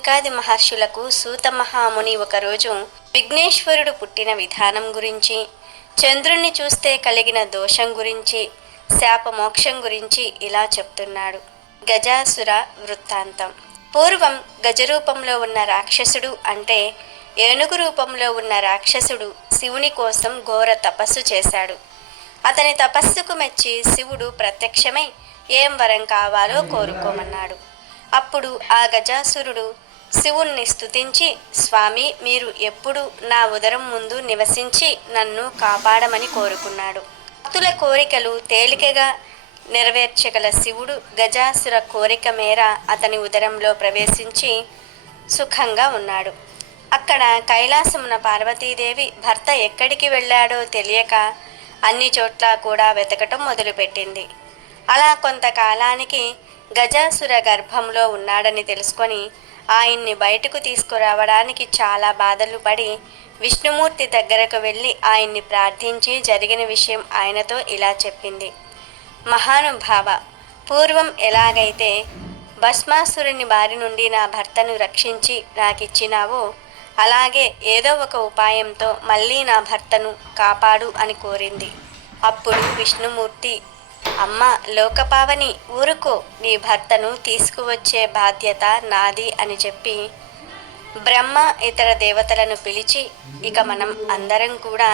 శౌనకాది మహర్షులకు సూత మహాముని ఒకరోజు విఘ్నేశ్వరుడు పుట్టిన విధానం గురించి, చంద్రుణ్ణి చూస్తే కలిగిన దోషం గురించి, శాపమోక్షం గురించి ఇలా చెప్తున్నాడు. గజాసుర వృత్తాంతం. పూర్వం గజరూపంలో ఉన్న రాక్షసుడు అంటే ఏనుగు రూపంలో ఉన్న రాక్షసుడు శివుని కోసం ఘోర తపస్సు చేశాడు. అతని తపస్సుకు మెచ్చి శివుడు ప్రత్యక్షమై ఏం వరం కావాలో కోరుకోమన్నాడు. అప్పుడు ఆ గజాసురుడు శివుణ్ణి స్తుతించి, స్వామి, మీరు ఎప్పుడు నా ఉదరం ముందు నివసించి నన్ను కాపాడమని కోరుకున్నాడు. భక్తుల కోరికలు తేలికగా నెరవేర్చగల శివుడు గజాసుర కోరిక మేర అతని ఉదరంలో ప్రవేశించి సుఖంగా ఉన్నాడు. అక్కడ కైలాసమున పార్వతీదేవి భర్త ఎక్కడికి వెళ్ళాడో తెలియక అన్ని చోట్ల కూడా వెతకటం మొదలుపెట్టింది. అలా కొంతకాలానికి గజాసుర గర్భంలో ఉన్నాడని తెలుసుకొని ఆయన్ని బయటకు తీసుకురావడానికి చాలా బాధలు పడి విష్ణుమూర్తి దగ్గరకు వెళ్ళి ఆయన్ని ప్రార్థించి జరిగిన విషయం ఆయనతో ఇలా చెప్పింది. మహానుభావ, పూర్వం ఎలాగైతే భస్మాసురుని బారి నుండి నా భర్తను రక్షించి నాకిచ్చినావో అలాగే ఏదో ఒక ఉపాయంతో మళ్ళీ నా భర్తను కాపాడు అని కోరింది. అప్పుడు విష్ణుమూర్తి, అమ్మ లోకపావని, ఊరుకో, నీ భర్తను తీసుకువచ్చే బాధ్యత నాది అని చెప్పి బ్రహ్మ ఇతర దేవతలను పిలిచి, ఇక మనం అందరం కూడా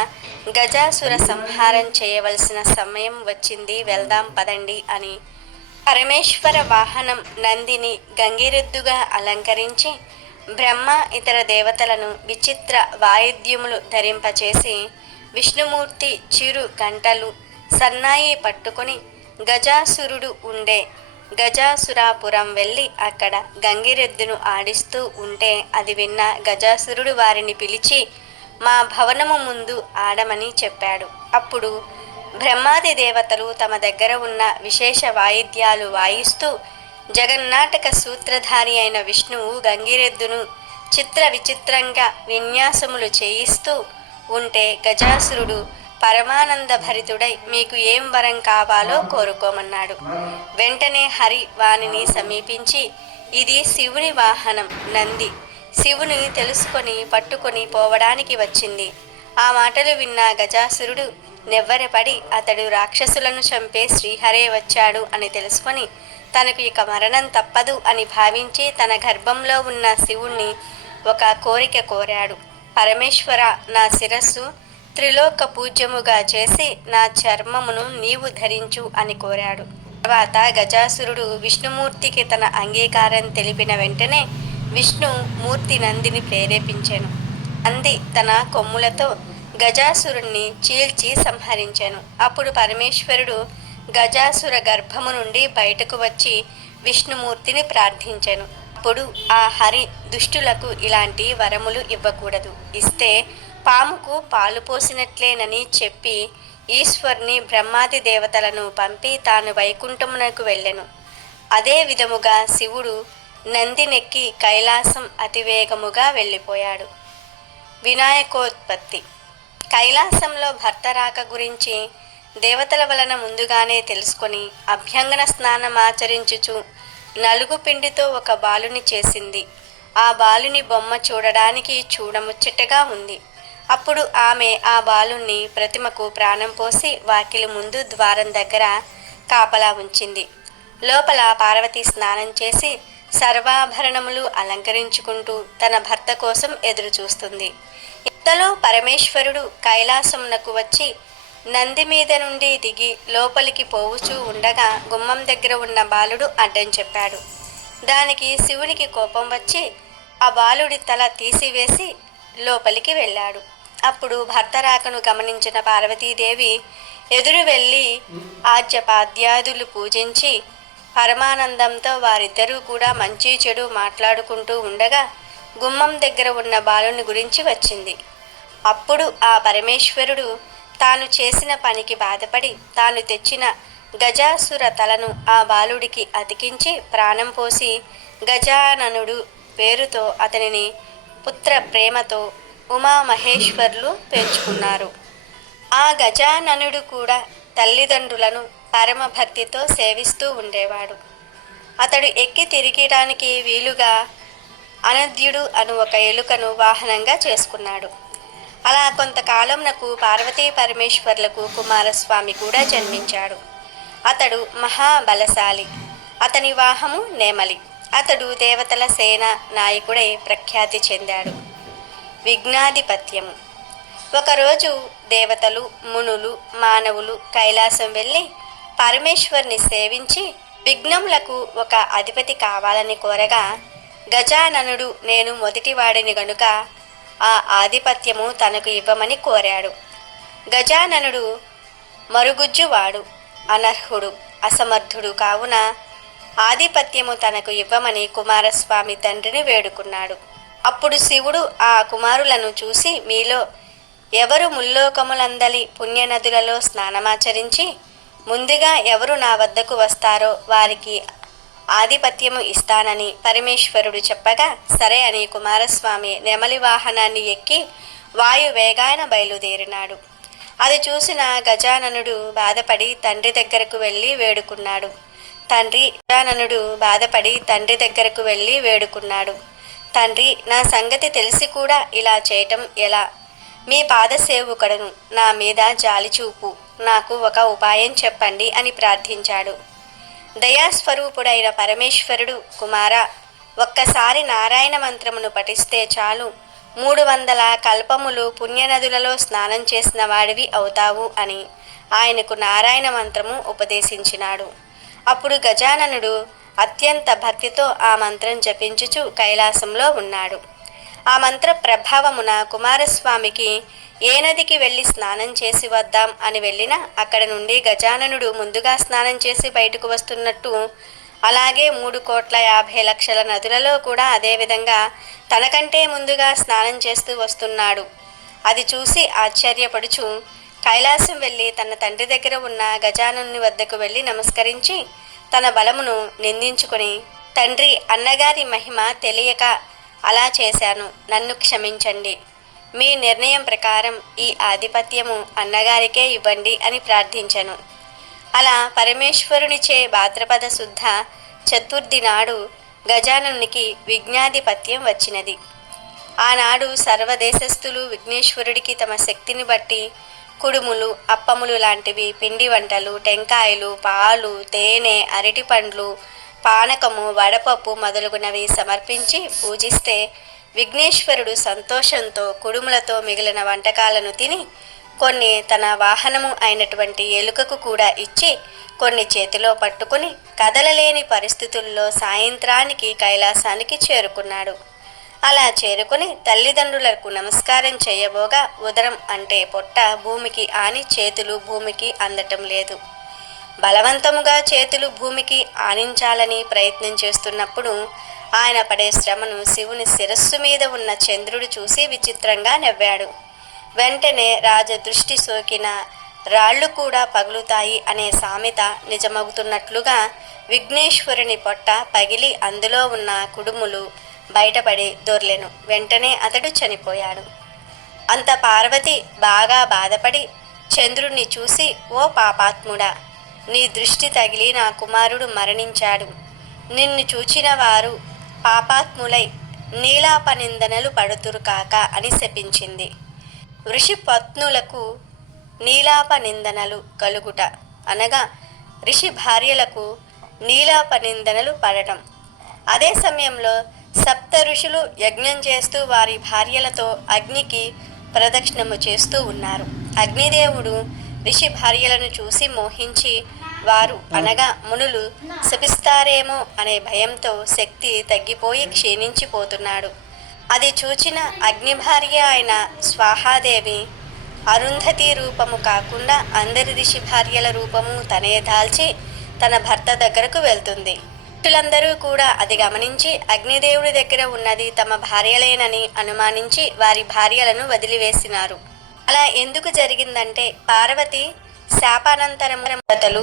గజాసుర సంహారం చేయవలసిన సమయం వచ్చింది, వెళ్దాం పదండి అని పరమేశ్వర వాహనం నందిని గంగిరెద్దుగా అలంకరించి బ్రహ్మ ఇతర దేవతలను విచిత్ర వాయిద్యములు ధరింపచేసి విష్ణుమూర్తి చిరు గంటలు సన్నాయి పట్టుకొని గజాసురుడు ఉండే గజాసురాపురం వెళ్ళి అక్కడ గంగిరెద్దును ఆడిస్తూ ఉంటే అది విన్న గజాసురుడు వారిని పిలిచి మా భవనము ముందు ఆడమని చెప్పాడు. అప్పుడు బ్రహ్మాది దేవతలు తమ దగ్గర ఉన్న విశేష వాయిద్యాలు వాయిస్తూ జగన్నాటక సూత్రధారి అయిన విష్ణువు గంగిరెద్దును చిత్ర విచిత్రంగా విన్యాసములు చేయిస్తూ ఉంటే గజాసురుడు పరమానంద భరితుడై మీకు ఏం వరం కావాలో కోరుకోమన్నాడు. వెంటనే హరి వానిని సమీపించి, ఇది శివుని వాహనం నంది, శివుని తెలుసుకొని పట్టుకొని పోవడానికి వచ్చింది. ఆ మాటలు విన్న గజాసురుడు నెవ్వరపడి అతడు రాక్షసులను చంపే శ్రీహరే వచ్చాడు అని తెలుసుకొని తనకు ఇక మరణం తప్పదు అని భావించి తన గర్భంలో ఉన్న శివుణ్ణి ఒక కోరిక కోరాడు. పరమేశ్వర, నా శిరస్సు త్రిలోక పూజ్యముగా చేసి నా చర్మమును నీవు ధరించు అని కోరాడు. తర్వాత గజాసురుడు విష్ణుమూర్తికి తన అంగీకారం తెలిపిన వెంటనే విష్ణు మూర్తి నందిని ప్రేరేపించెను. నంది తన కొమ్ములతో గజాసురుణ్ణి చీల్చి సంహరించెను. అప్పుడు పరమేశ్వరుడు గజాసుర గర్భము నుండి బయటకు వచ్చి విష్ణుమూర్తిని ప్రార్థించెను. అప్పుడు ఆ హరి దుష్టులకు ఇలాంటి వరములు ఇవ్వకూడదు, ఇస్తే పాముకు పాలు పోసినట్లేనని చెప్పి ఈశ్వర్ని బ్రహ్మాది దేవతలను పంపి తాను వైకుంఠమునకు వెళ్ళెను. అదే విధముగా శివుడు నందినెక్కి కైలాసం అతివేగముగా వెళ్ళిపోయాడు. వినాయకోత్పత్తి. కైలాసంలో భర్త రాక గురించి దేవతల వలన ముందుగానే తెలుసుకొని అభ్యంగన స్నానం ఆచరించుచు నలుగు పిండితో ఒక బాలుని చేసింది. ఆ బాలుని బొమ్మ చూడడానికి చూడముచ్చటగా ఉంది. అప్పుడు ఆమె ఆ బాలుని ప్రతిమకు ప్రాణం పోసి వాకిలి ముందు ద్వారం దగ్గర కాపలా ఉంచింది. లోపల పార్వతి స్నానం చేసి సర్వాభరణములు అలంకరించుకుంటూ తన భర్త కోసం ఎదురు చూస్తుంది. ఇంతలో పరమేశ్వరుడు కైలాసమునకు వచ్చి నంది మీద నుండి దిగి లోపలికి పోవుచూ ఉండగా గుమ్మం దగ్గర ఉన్న బాలుడు అడ్డం చెప్పాడు. దానికి శివునికి కోపం వచ్చి ఆ బాలుడి తల తీసివేసి లోపలికి వెళ్ళాడు. అప్పుడు భర్త రాకను గమనించిన పార్వతీదేవి ఎదురు వెళ్ళి ఆజ్యపాద్యాదులు పూజించి పరమానందంతో వారిద్దరూ కూడా మంచి చెడు మాట్లాడుకుంటూ ఉండగా గుమ్మం దగ్గర ఉన్న బాలుని గురించి వచ్చింది. అప్పుడు ఆ పరమేశ్వరుడు తాను చేసిన పనికి బాధపడి తాను తెచ్చిన గజాసుర తలను ఆ బాలుడికి అతికించి ప్రాణం పోసి గజాననుడు పేరుతో అతనిని పుత్ర ప్రేమతో ఉమామహేశ్వర్లు పెంచుకున్నారు. ఆ గజాననుడు కూడా తల్లిదండ్రులను పరమభక్తితో సేవిస్తూ ఉండేవాడు. అతడు ఎక్కి తిరిగడానికి వీలుగా అనద్యుడు అను ఒక ఎలుకను వాహనంగా చేసుకున్నాడు. అలా కొంతకాలంనకు పార్వతీ పరమేశ్వర్లకు కుమారస్వామి కూడా జన్మించాడు. అతడు మహాబలశాలి. అతని వాహము నేమలి. అతడు దేవతల సేన నాయకుడై ప్రఖ్యాతి చెందాడు. విఘ్నాధిపత్యము. ఒకరోజు దేవతలు, మునులు, మానవులు కైలాసం వెళ్ళి పరమేశ్వర్ని సేవించి విఘ్నములకు ఒక అధిపతి కావాలని కోరగా, గజాననుడు నేను మొదటివాడిని గనుక ఆ ఆధిపత్యము తనకు ఇవ్వమని కోరాడు. గజాననుడు మరుగుజ్జువాడు, అనర్హుడు, అసమర్థుడు కావున ఆధిపత్యము తనకు ఇవ్వమని కుమారస్వామి తండ్రిని వేడుకున్నాడు. అప్పుడు శివుడు ఆ కుమారులను చూసి, మీలో ఎవరు ముల్లోకములందలి పుణ్యనదులలో స్నానమాచరించి ముందుగా ఎవరు నా వద్దకు వస్తారో వారికి ఆధిపత్యము ఇస్తానని పరమేశ్వరుడు చెప్పగా, సరే అని కుమారస్వామి నెమలి వాహనాన్ని ఎక్కి వాయు వేగాన బయలుదేరినాడు. అది చూసిన గజాననుడు బాధపడి తండ్రి దగ్గరకు వెళ్ళి వేడుకున్నాడు. తండ్రి, నా సంగతి తెలిసి కూడా ఇలా చేయటం ఎలా? మీ పాదసేవకుడను, నా మీద జాలి చూపు, నాకు ఒక ఉపాయం చెప్పండి అని ప్రార్థించాడు. దయాస్వరూపుడైన పరమేశ్వరుడు, కుమారా, ఒక్కసారి నారాయణ మంత్రమును పఠిస్తే చాలు 300 కల్పములు పుణ్యనదులలో స్నానం చేసిన వాడివి అవుతావు అని ఆయనకు నారాయణ మంత్రము ఉపదేశించినాడు. అప్పుడు గజాననుడు అత్యంత భక్తితో ఆ మంత్రం జపించుచు కైలాసంలో ఉన్నాడు. ఆ మంత్ర ప్రభావమున కుమారస్వామికి ఏ నదికి వెళ్ళి స్నానం చేసి వద్దాం అని వెళ్ళినా అక్కడ నుండి గజాననుడు ముందుగా స్నానం చేసి బయటకు వస్తున్నట్టు, అలాగే 3,50,00,000 నదులలో కూడా అదేవిధంగా తనకంటే ముందుగా స్నానం చేస్తూ వస్తున్నాడు. అది చూసి ఆశ్చర్యపడుచు కైలాసం వెళ్ళి తన తండ్రి దగ్గర ఉన్న గజాననుని వద్దకు వెళ్ళి నమస్కరించి తన బలమును నిందించుకొని, తండ్రి, అన్నగారి మహిమ తెలియక అలా చేశాను, నన్ను క్షమించండి. మీ నిర్ణయం ప్రకారం ఈ ఆధిపత్యము అన్నగారికే ఇవ్వండి అని ప్రార్థించెను. అలా పరమేశ్వరునిచే భాద్రపద శుద్ధ చతుర్థి నాడు గజాననునికి విఘ్నాధిపత్యం వచ్చినది. ఆనాడు సర్వదేశస్థులు విఘ్నేశ్వరుడికి తమ శక్తిని బట్టి కుడుములు, అప్పములు లాంటివి, పిండి వంటలు, టెంకాయలు, పాలు, తేనె, అరటిపండ్లు, పానకము, వడపప్పు మొదలుగునవి సమర్పించి పూజిస్తే విఘ్నేశ్వరుడు సంతోషంతో కుడుములతో మిగిలిన వంటకాలను తిని కొన్ని తన వాహనము అయినటువంటి ఎలుకకు కూడా ఇచ్చి కొన్ని చేతిలో పట్టుకుని కదలలేని పరిస్థితుల్లో సాయంత్రానికి కైలాసానికి చేరుకున్నాడు. అలా చేరుకుని తల్లిదండ్రులకు నమస్కారం చేయబోగా ఉదరం అంటే పొట్ట భూమికి ఆని చేతులు భూమికి అందటం లేదు. బలవంతముగా చేతులు భూమికి ఆనించాలని ప్రయత్నం చేస్తున్నప్పుడు ఆయన పడే శ్రమను శివుని శిరస్సు మీద ఉన్న చంద్రుడు చూసి విచిత్రంగా నవ్వాడు. వెంటనే రాజదృష్టి సోకిన రాళ్ళు కూడా పగులుతాయి అనే సామెత నిజమవుతున్నట్లుగా విఘ్నేశ్వరుని పొట్ట పగిలి అందులో ఉన్న కుడుములు బయటపడి దొర్లెను. వెంటనే అతడు చనిపోయాడు. అంత పార్వతి బాగా బాధపడి చంద్రుణ్ణి చూసి, ఓ పాపాత్ముడా, నీ దృష్టి తగిలి నా కుమారుడు మరణించాడు. నిన్ను చూచిన వారు పాపాత్ములై నీలాపనిందనలు పడుతురు కాక అని శపించింది. ఋషి పత్నులకు నీలాపనిందనలు కలుగుట అనగా ఋషి భార్యలకు నీలాపనిందనలు పడటం. అదే సమయంలో సప్త ఋషులు యజ్ఞం చేస్తూ వారి భార్యలతో అగ్నికి ప్రదక్షిణము చేస్తూ ఉన్నారు. అగ్నిదేవుడు ఋషి భార్యలను చూసి మోహించి వారు అనగా మునులు శపిస్తారేమో అనే భయంతో శక్తి తగ్గిపోయి క్షీణించిపోతున్నాడు. అది చూచిన అగ్ని భార్య అయిన స్వాహాదేవి అరుంధతి రూపము కాకుండా అందరి ఋషి భార్యల రూపము తనే దాల్చి తన భర్త దగ్గరకు వెళ్తుంది. భక్తులందరూ కూడా అది గమనించి అగ్నిదేవుడి దగ్గర ఉన్నది తమ భార్యలేనని అనుమానించి వారి భార్యలను వదిలివేసినారు. అలా ఎందుకు జరిగిందంటే పార్వతి శాపానంతరము దేవతలు,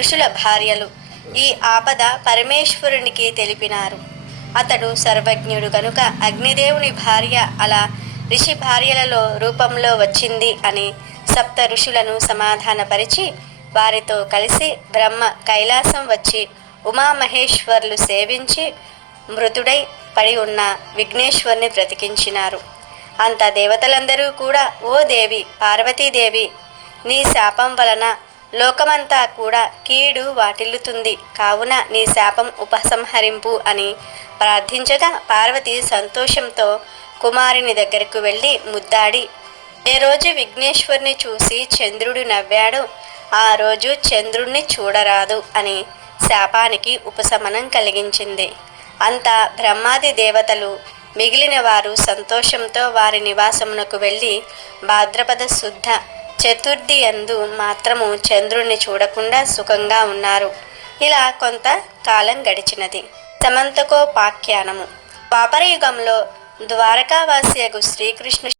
ఋషుల భార్యలు ఈ ఆపద పరమేశ్వరునికి తెలిపినారు. అతడు సర్వజ్ఞుడు కనుక అగ్నిదేవుని భార్య అలా ఋషి భార్యలలో రూపంలో వచ్చింది అని సప్త ఋషులను సమాధానపరిచి వారితో కలిసి బ్రహ్మ కైలాసం వచ్చి ఉమామహేశ్వర్లు సేవించి మృతుడై పడి ఉన్న విఘ్నేశ్వరుని బ్రతికించినారు. అంత దేవతలందరూ కూడా, ఓ దేవి పార్వతీదేవి, నీ శాపం వలన లోకమంతా కూడా కీడు వాటిల్లుతుంది, కావున నీ శాపం ఉపసంహరింపు అని ప్రార్థించగా పార్వతి సంతోషంతో కుమారుని దగ్గరకు వెళ్ళి ముద్దాడి, ఏ రోజు విఘ్నేశ్వరుని చూసి చంద్రుడు నవ్వాడో ఆ రోజు చంద్రుణ్ణి చూడరాదు అని శాపానికి ఉపశమనం కలిగించింది. అంతా బ్రహ్మాది దేవతలు మిగిలిన వారు సంతోషంతో వారి నివాసమునకు వెళ్ళి భాద్రపద శుద్ధ చతుర్థి యందు మాత్రము చంద్రుణ్ణి చూడకుండా సుఖంగా ఉన్నారు. ఇలా కొంత కాలం గడిచినది. సమంతకోపాఖ్యానము. ద్వాపరయుగంలో ద్వారకావాసియగు శ్రీకృష్ణు